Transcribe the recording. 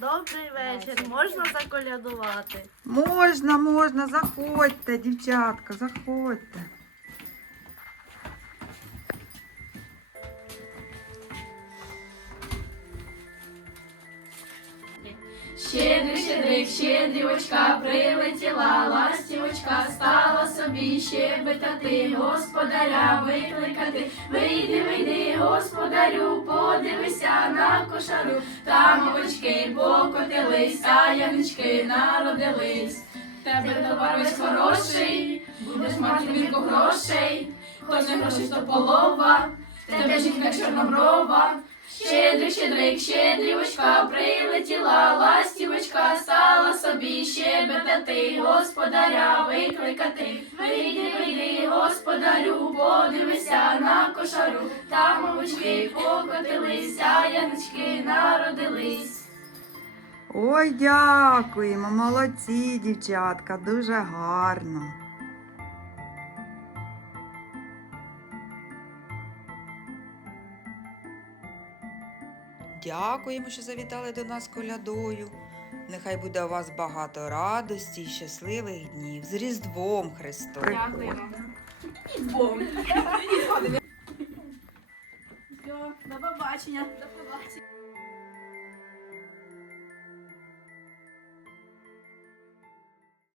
Добрий вечір. Можна заколядувати? Можна, можна, заходьте, дівчатка, заходьте. Щедрик, щедрик, щедрівочка, прилетіла ластівочка, стала собі щебетати, господаря викликати. Вийди, вийди, господарю, подивися на кошару, там овочки покотились, а ягнички народились. Тебе товаровець хороший, будеш мати вірку грошей, хто не грошей, то полова, тебе жінка чорноброва. Щедрик, щедрик, щедрівочка, прилетіла ластівочка, стала собі щебетати, господаря викликати. Вийди, подивися на кошару, там овочки покотилися, янички народились. Ой, дякуємо, молодці, дівчатка, дуже гарно. Дякуємо, що завітали до нас колядою. Нехай буде у вас багато радості і щасливих днів. З Різдвом Христом. Дякуємо. До побачення. До побачення.